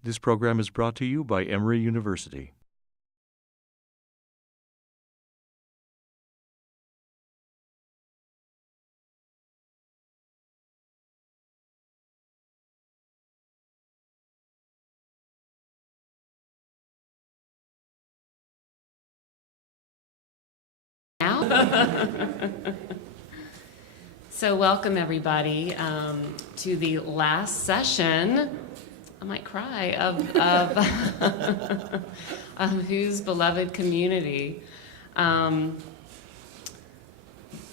This program is brought to you by Emory University. So welcome everybody to the last session, I might cry, of Whose Beloved Community.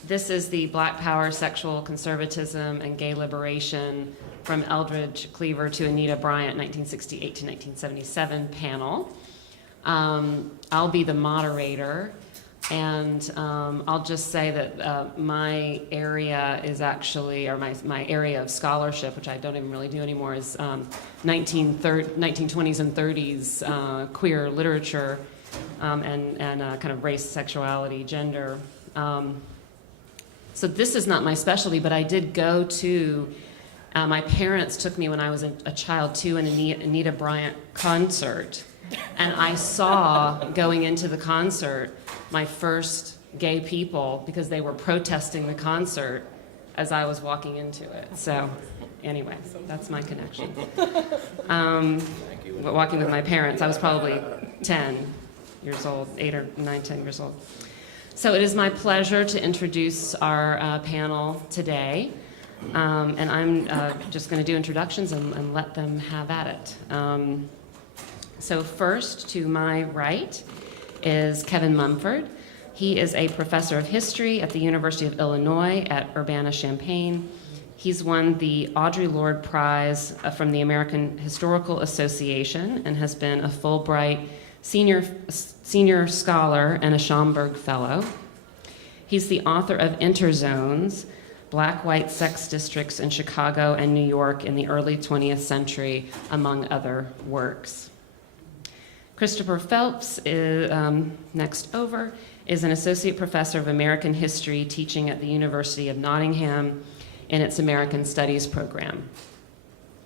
This is the Black Power, Sexual Conservatism, and Gay Liberation from Eldridge, Cleaver to Anita, Bryant, 1968 to 1977 panel. I'll be the moderator. And I'll just say that my area is actually, or my area of scholarship, which I don't even really do anymore, is 1920s and 30s queer literature and kind of race, sexuality, gender. So this is not my specialty, but I did go to, my parents took me when I was a child to an Anita Bryant concert. And I saw, going into the concert, my first gay people because they were protesting the concert as I was walking into it. So anyway, that's my connection. Walking with my parents, I was probably 10 years old, 8 or 9, 10 years old. So it is my pleasure to introduce our panel today. And I'm just going to do introductions and let them have at it. So first, to my right, is Kevin Mumford. He is a professor of history at the University of Illinois at Urbana-Champaign. He's won the Audre Lorde Prize from the American Historical Association and has been a Fulbright senior scholar and a Schomburg Fellow. He's the author of Interzones, Black-White Sex Districts in Chicago and New York in the early 20th century, among other works. Christopher Phelps, next over, is an associate professor of American history teaching at the University of Nottingham in its American Studies program.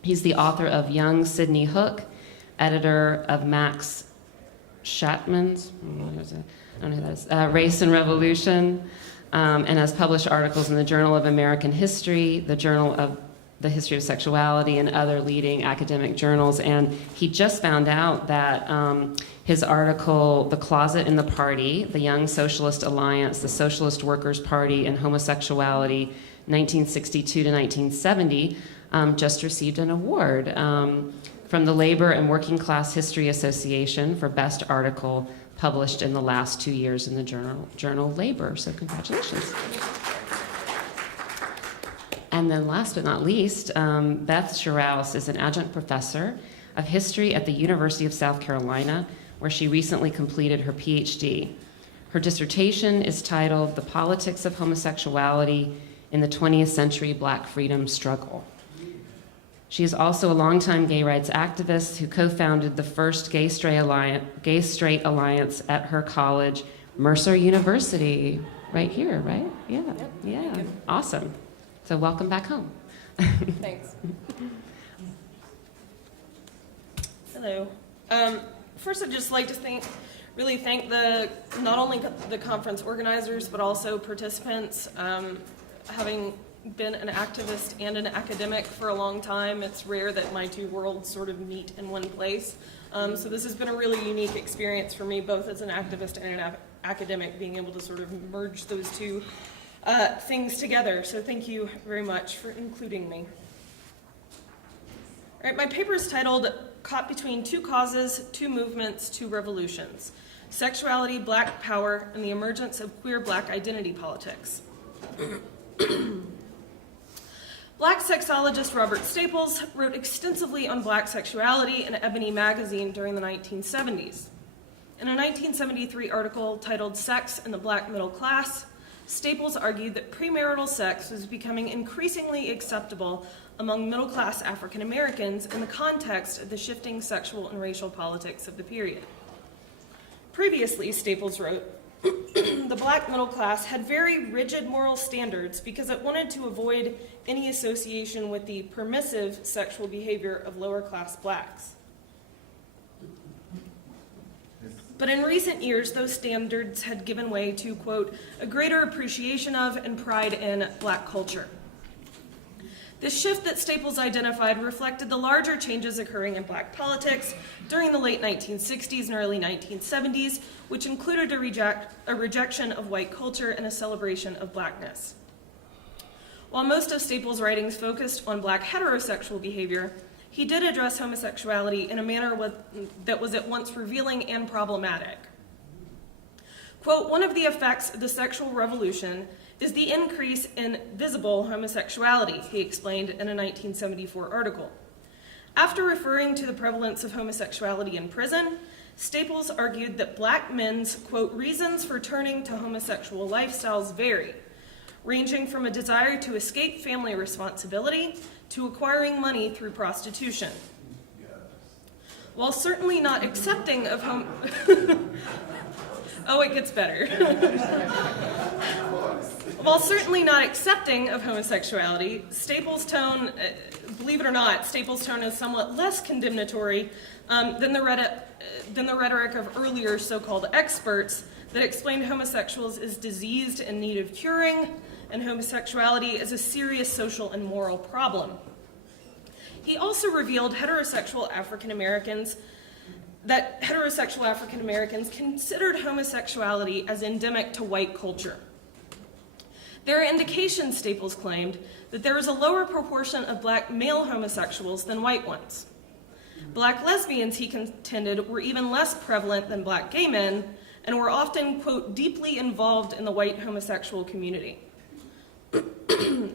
He's the author of Young Sidney Hook, editor of Max Shatman's, I don't know who that is, Race and Revolution, and has published articles in the Journal of American History, the Journal of the History of Sexuality, and other leading academic journals. And he just found out that his article, The Closet in the Party, The Young Socialist Alliance, the Socialist Workers' Party, and Homosexuality, 1962 to 1970, just received an award from the Labor and Working Class History Association for Best Article published in the last 2 years in the journal Labor. So congratulations. And then last but not least, Beth Sherouse is an adjunct professor of history at the University of South Carolina, where she recently completed her PhD. Her dissertation is titled The Politics of Homosexuality in the 20th Century Black Freedom Struggle. She is also a longtime gay rights activist who co-founded the first gay straight alliance at her college, Mercer University, right here, right? Yeah, yep. Yeah, awesome. So welcome back home. Thanks. Hello. First, I'd just like to really thank not only the conference organizers, but also participants. Having been an activist and an academic for a long time, it's rare that my two worlds sort of meet in one place. So this has been a really unique experience for me, both as an activist and an academic, being able to sort of merge those two things together. So thank you very much for including me. All right, my paper is titled Caught Between Two Causes, Two Movements, Two Revolutions: Sexuality, Black Power, and the Emergence of Queer Black Identity Politics. Black sexologist Robert Staples wrote extensively on black sexuality in Ebony magazine during the 1970s. In a 1973 article titled Sex in the Black Middle Class, Staples argued that premarital sex was becoming increasingly acceptable among middle-class African Americans in the context of the shifting sexual and racial politics of the period. Previously, Staples wrote, the black middle class had very rigid moral standards because it wanted to avoid any association with the permissive sexual behavior of lower-class blacks. But in recent years, those standards had given way to, quote, a greater appreciation of and pride in Black culture. This shift that Staples identified reflected the larger changes occurring in Black politics during the late 1960s and early 1970s, which included a rejection of white culture and a celebration of Blackness. While most of Staples' writings focused on Black heterosexual behavior, he did address homosexuality in a manner that was at once revealing and problematic. Quote, one of the effects of the sexual revolution is the increase in visible homosexuality, he explained in a 1974 article. After referring to the prevalence of homosexuality in prison, Staples argued that Black men's, quote, reasons for turning to homosexual lifestyles vary, ranging from a desire to escape family responsibility to acquiring money through prostitution. While certainly not accepting of Oh, it gets better. While certainly not accepting of homosexuality, Staples' tone, believe it or not, Staples' tone is somewhat less condemnatory than the rhetoric of earlier so-called experts that explained homosexuals as diseased and in need of curing, and homosexuality as a serious social and moral problem. He also revealed that heterosexual African Americans considered homosexuality as endemic to white culture. There are indications, Staples claimed, that there is a lower proportion of Black male homosexuals than white ones. Black lesbians, he contended, were even less prevalent than Black gay men and were often, quote, deeply involved in the white homosexual community.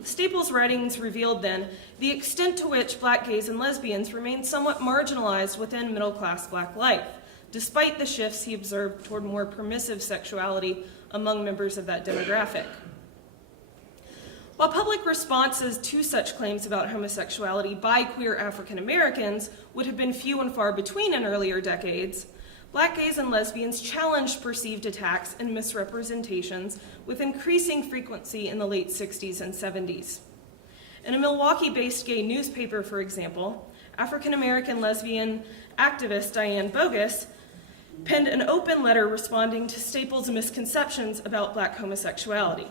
Staples' writings revealed then the extent to which Black gays and lesbians remained somewhat marginalized within middle-class Black life, despite the shifts he observed toward more permissive sexuality among members of that demographic. While public responses to such claims about homosexuality by queer African Americans would have been few and far between in earlier decades, Black gays and lesbians challenged perceived attacks and misrepresentations with increasing frequency in the late 60s and 70s. In a Milwaukee-based gay newspaper, for example, African-American lesbian activist Diane Bogus penned an open letter responding to Staples' misconceptions about Black homosexuality.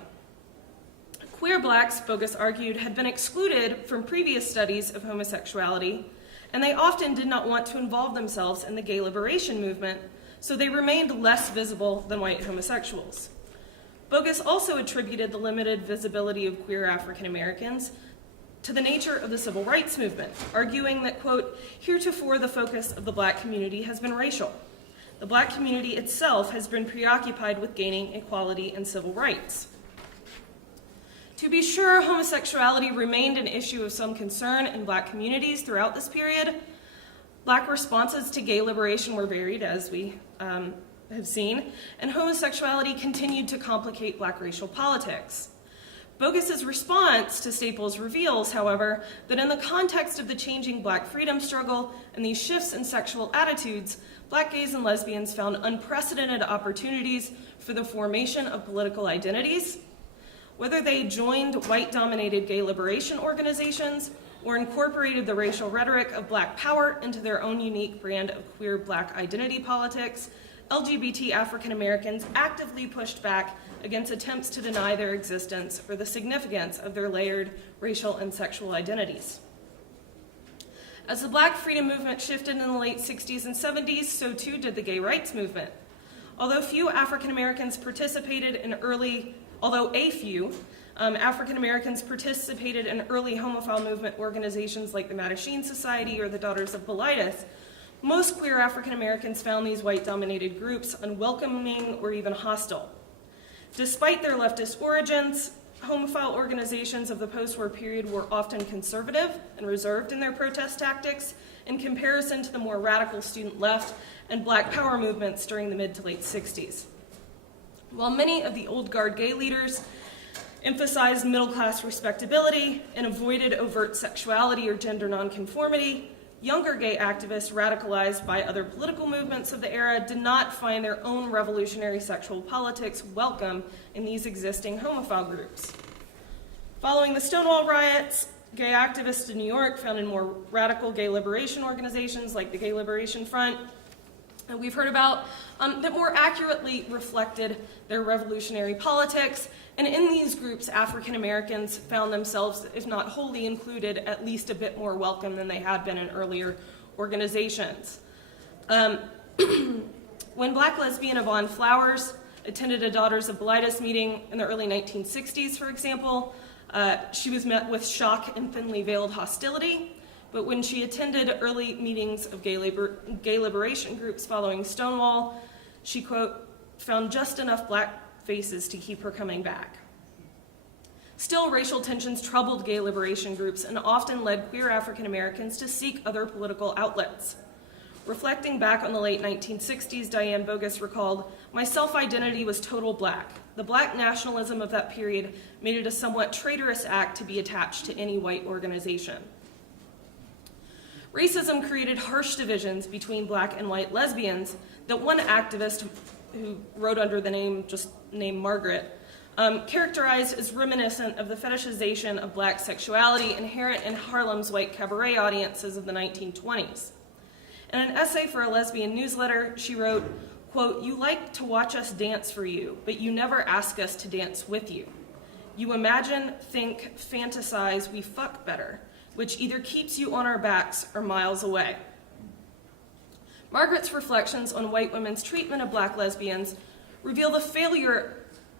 Queer Blacks, Bogus argued, had been excluded from previous studies of homosexuality, and they often did not want to involve themselves in the gay liberation movement, so they remained less visible than white homosexuals. Bogus also attributed the limited visibility of queer African Americans to the nature of the civil rights movement, arguing that, quote, heretofore the focus of the Black community has been racial. The Black community itself has been preoccupied with gaining equality and civil rights. To be sure, homosexuality remained an issue of some concern in Black communities throughout this period. Black responses to gay liberation were varied, as we have seen, and homosexuality continued to complicate Black racial politics. Bogus's response to Staples reveals, however, that in the context of the changing Black freedom struggle and these shifts in sexual attitudes, Black gays and lesbians found unprecedented opportunities for the formation of political identities. Whether they joined white-dominated gay liberation organizations or incorporated the racial rhetoric of Black power into their own unique brand of queer Black identity politics, LGBT African Americans actively pushed back against attempts to deny their existence or the significance of their layered racial and sexual identities. As the Black freedom movement shifted in the late 60s and 70s, so too did the gay rights movement. Although a few African Americans participated in early homophile movement organizations like the Mattachine Society or the Daughters of Bilitis, most queer African Americans found these white-dominated groups unwelcoming or even hostile. Despite their leftist origins, homophile organizations of the post-war period were often conservative and reserved in their protest tactics in comparison to the more radical student left and Black power movements during the mid to late 60s. While many of the old guard gay leaders emphasized middle-class respectability and avoided overt sexuality or gender nonconformity, younger gay activists radicalized by other political movements of the era did not find their own revolutionary sexual politics welcome in these existing homophile groups. Following the Stonewall riots, gay activists in New York found in more radical gay liberation organizations like the Gay Liberation Front we've heard about, that more accurately reflected their revolutionary politics. And in these groups, African Americans found themselves, if not wholly included, at least a bit more welcome than they had been in earlier organizations. When Black lesbian Yvonne Flowers attended a Daughters of Bilitis meeting in the early 1960s, for example, she was met with shock and thinly veiled hostility. But when she attended early meetings of gay liberation groups following Stonewall, she, quote, found just enough Black faces to keep her coming back. Still, racial tensions troubled gay liberation groups and often led queer African Americans to seek other political outlets. Reflecting back on the late 1960s, Diane Bogus recalled, "My self-identity was total Black. The Black nationalism of that period made it a somewhat traitorous act to be attached to any white organization." Racism created harsh divisions between Black and white lesbians that one activist who wrote under the name, just named Margaret, characterized as reminiscent of the fetishization of Black sexuality inherent in Harlem's white cabaret audiences of the 1920s. In an essay for a lesbian newsletter, she wrote, quote, "You like to watch us dance for you, but you never ask us to dance with you. You imagine, think, fantasize we fuck better, which either keeps you on our backs or miles away." Margaret's reflections on white women's treatment of Black lesbians reveal the failure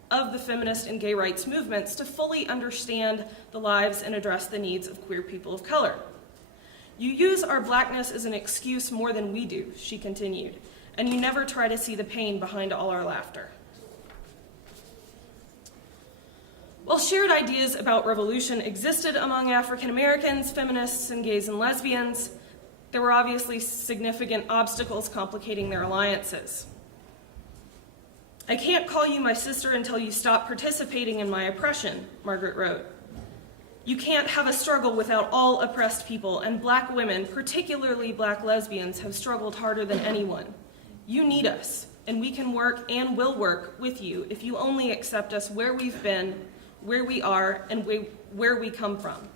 of the feminist and gay rights movements to fully understand the lives and address the needs of queer people of color. "You use our Blackness as an excuse more than we do," she continued, "and you never try to see the pain behind all our laughter." While shared ideas about revolution existed among African Americans, feminists, and gays and lesbians, there were obviously significant obstacles complicating their alliances. "I can't call you my sister until you stop participating in my oppression," Margaret wrote. "You can't have a struggle without all oppressed people, and Black women, particularly Black lesbians, have struggled harder than anyone. You need us, and we can work and will work with you if you only accept us where we've been, where we are, and where we come from."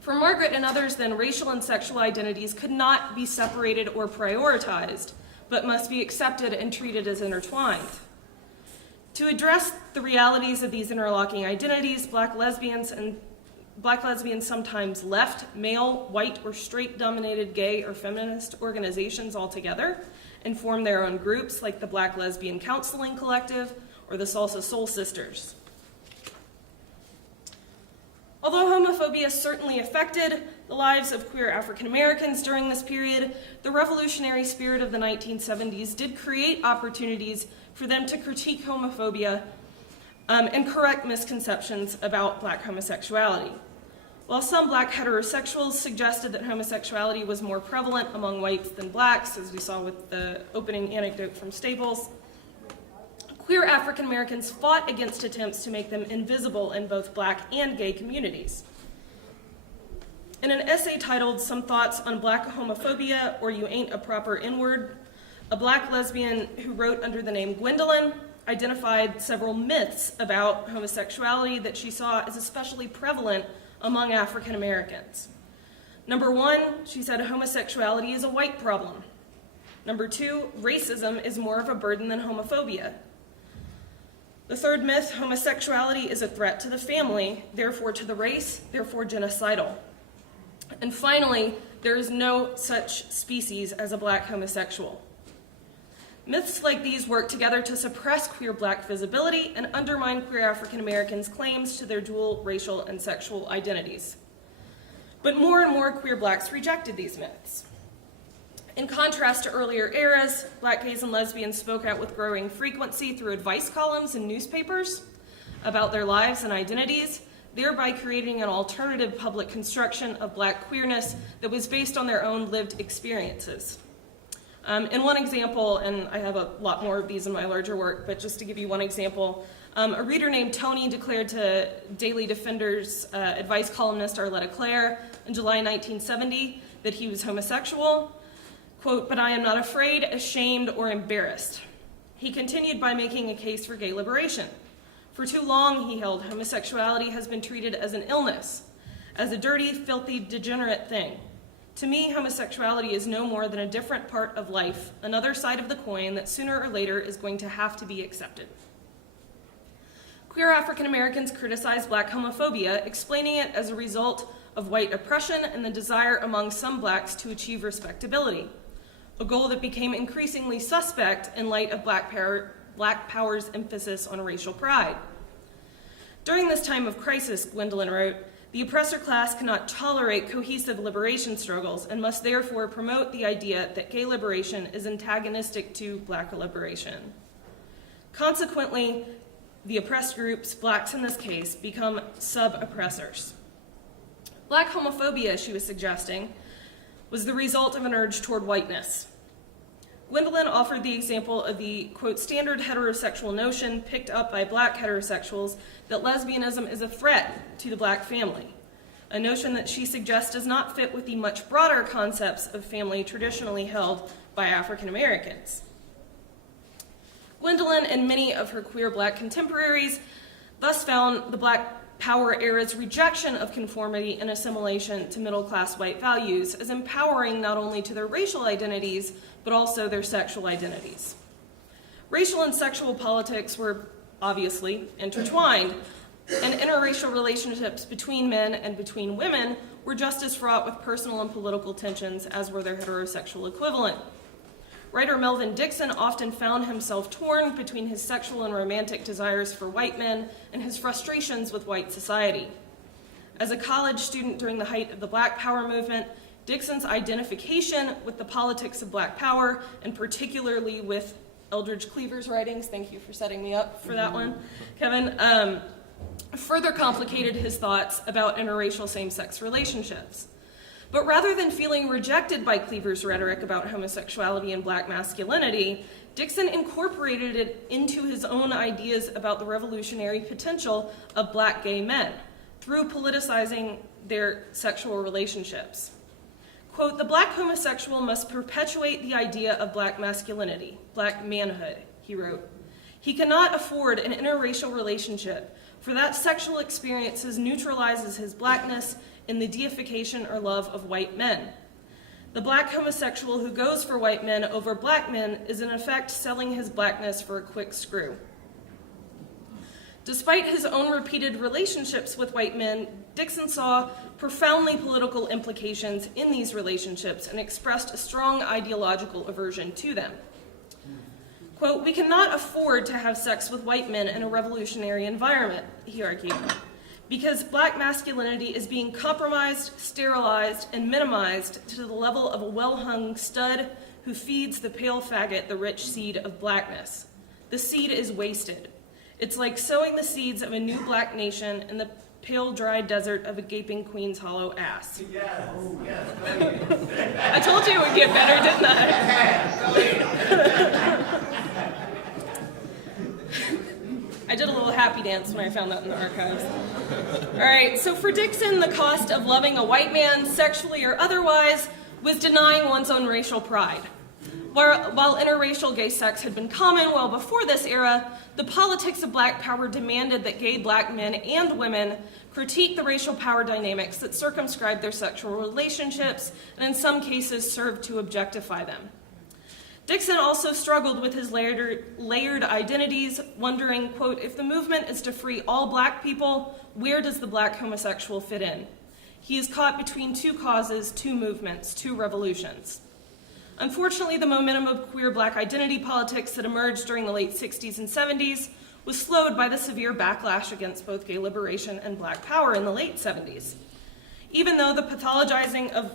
For Margaret and others, then, racial and sexual identities could not be separated or prioritized, but must be accepted and treated as intertwined. To address the realities of these interlocking identities, Black lesbians sometimes left male, white, or straight-dominated gay or feminist organizations altogether and formed their own groups, like the Black Lesbian Counseling Collective or the Salsa Soul Sisters. Although homophobia certainly affected the lives of queer African Americans during this period, the revolutionary spirit of the 1970s did create opportunities for them to critique homophobia and correct misconceptions about Black homosexuality. While some Black heterosexuals suggested that homosexuality was more prevalent among whites than Blacks, as we saw with the opening anecdote from Staples, queer African Americans fought against attempts to make them invisible in both Black and gay communities. In an essay titled "Some Thoughts on Black Homophobia, or You Ain't a Proper N-Word," a Black lesbian who wrote under the name Gwendolyn identified several myths about homosexuality that she saw as especially prevalent among African Americans. Number one, she said homosexuality is a white problem. Number two, racism is more of a burden than homophobia. The third myth, homosexuality is a threat to the family, therefore to the race, therefore genocidal. And finally, there is no such species as a Black homosexual. Myths like these work together to suppress queer Black visibility and undermine queer African Americans' claims to their dual racial and sexual identities. But more and more queer Blacks rejected these myths. In contrast to earlier eras, Black gays and lesbians spoke out with growing frequency through advice columns in newspapers about their lives and identities, thereby creating an alternative public construction of Black queerness that was based on their own lived experiences. In one example, and I have a lot more of these in my larger work, but just to give you one example, a reader named Tony declared to Daily Defender's advice columnist Arletta Clare in July 1970 that he was homosexual. Quote, "But I am not afraid, ashamed, or embarrassed." He continued by making a case for gay liberation. For too long, he held, homosexuality has been treated as an illness, as a dirty, filthy, degenerate thing. To me, homosexuality is no more than a different part of life, another side of the coin that sooner or later is going to have to be accepted. Queer African Americans criticize black homophobia, explaining it as a result of white oppression and the desire among some blacks to achieve respectability, a goal that became increasingly suspect in light of black power's emphasis on racial pride. During this time of crisis, Gwendolyn wrote, the oppressor class cannot tolerate cohesive liberation struggles and must therefore promote the idea that gay liberation is antagonistic to black liberation. Consequently, the oppressed groups, blacks in this case, become sub-oppressors. Black homophobia, she was suggesting, was the result of an urge toward whiteness. Gwendolyn offered the example of the, quote, standard heterosexual notion picked up by black heterosexuals that lesbianism is a threat to the black family, a notion that she suggests does not fit with the much broader concepts of family traditionally held by African Americans. Gwendolyn and many of her queer black contemporaries thus found the Black Power era's rejection of conformity and assimilation to middle-class white values as empowering not only to their racial identities, but also their sexual identities. Racial and sexual politics were obviously intertwined, and interracial relationships between men and between women were just as fraught with personal and political tensions as were their heterosexual equivalent. Writer Melvin Dixon often found himself torn between his sexual and romantic desires for white men and his frustrations with white society. As a college student during the height of the Black Power movement, Dixon's identification with the politics of Black Power, and particularly with Eldridge Cleaver's writings, thank you for setting me up for that one, Kevin, further complicated his thoughts about interracial same-sex relationships. But rather than feeling rejected by Cleaver's rhetoric about homosexuality and black masculinity, Dixon incorporated it into his own ideas about the revolutionary potential of black gay men through politicizing their sexual relationships. Quote, the black homosexual must perpetuate the idea of black masculinity, black manhood, he wrote. He cannot afford an interracial relationship, for that sexual experiences neutralizes his blackness in the deification or love of white men. The black homosexual who goes for white men over black men is in effect selling his blackness for a quick screw. Despite his own repeated relationships with white men, Dixon saw profoundly political implications in these relationships and expressed a strong ideological aversion to them. Quote, we cannot afford to have sex with white men in a revolutionary environment, he argued, because black masculinity is being compromised, sterilized, and minimized to the level of a well-hung stud who feeds the pale faggot the rich seed of blackness. The seed is wasted. It's like sowing the seeds of a new black nation in the pale, dry desert of a gaping Queen's Hollow ass. Yes. Yes. I told you it would get better, didn't I? I did a little happy dance when I found that in the archives. All right, so for Dixon, the cost of loving a white man, sexually or otherwise, was denying one's own racial pride. While interracial gay sex had been common well before this era, the politics of black power demanded that gay black men and women critique the racial power dynamics that circumscribed their sexual relationships and in some cases served to objectify them. Dixon also struggled with his layered identities, wondering, quote, if the movement is to free all black people, where does the black homosexual fit in? He is caught between two causes, two movements, two revolutions. Unfortunately, the momentum of queer black identity politics that emerged during the late 60s and 70s was slowed by the severe backlash against both gay liberation and black power in the late 70s. Even though the pathologizing of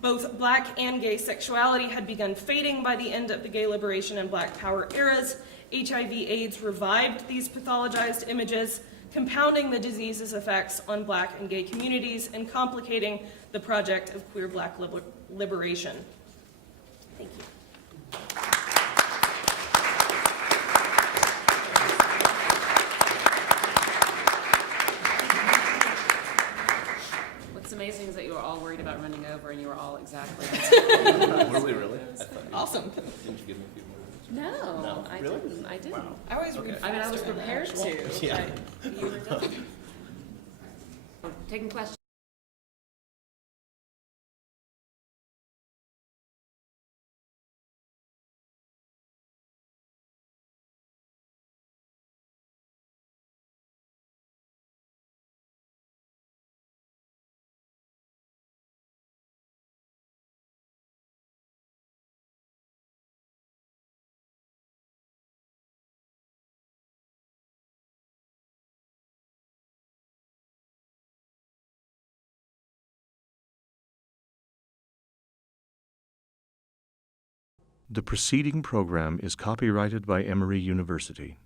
both black and gay sexuality had begun fading by the end of the gay liberation and black power eras, HIV/AIDS revived these pathologized images, compounding the disease's effects on black and gay communities and complicating the project of queer black liberation. Thank you. What's amazing is that you were all worried about running over and you were all exactly Were we really? Awesome. Didn't you give me a few more minutes? No, No, I really? didn't. I didn't. Wow. I always Okay. read I mean, I was faster than prepared that. to, Yeah. but you were done. Taking questions. The preceding program is copyrighted by Emory University.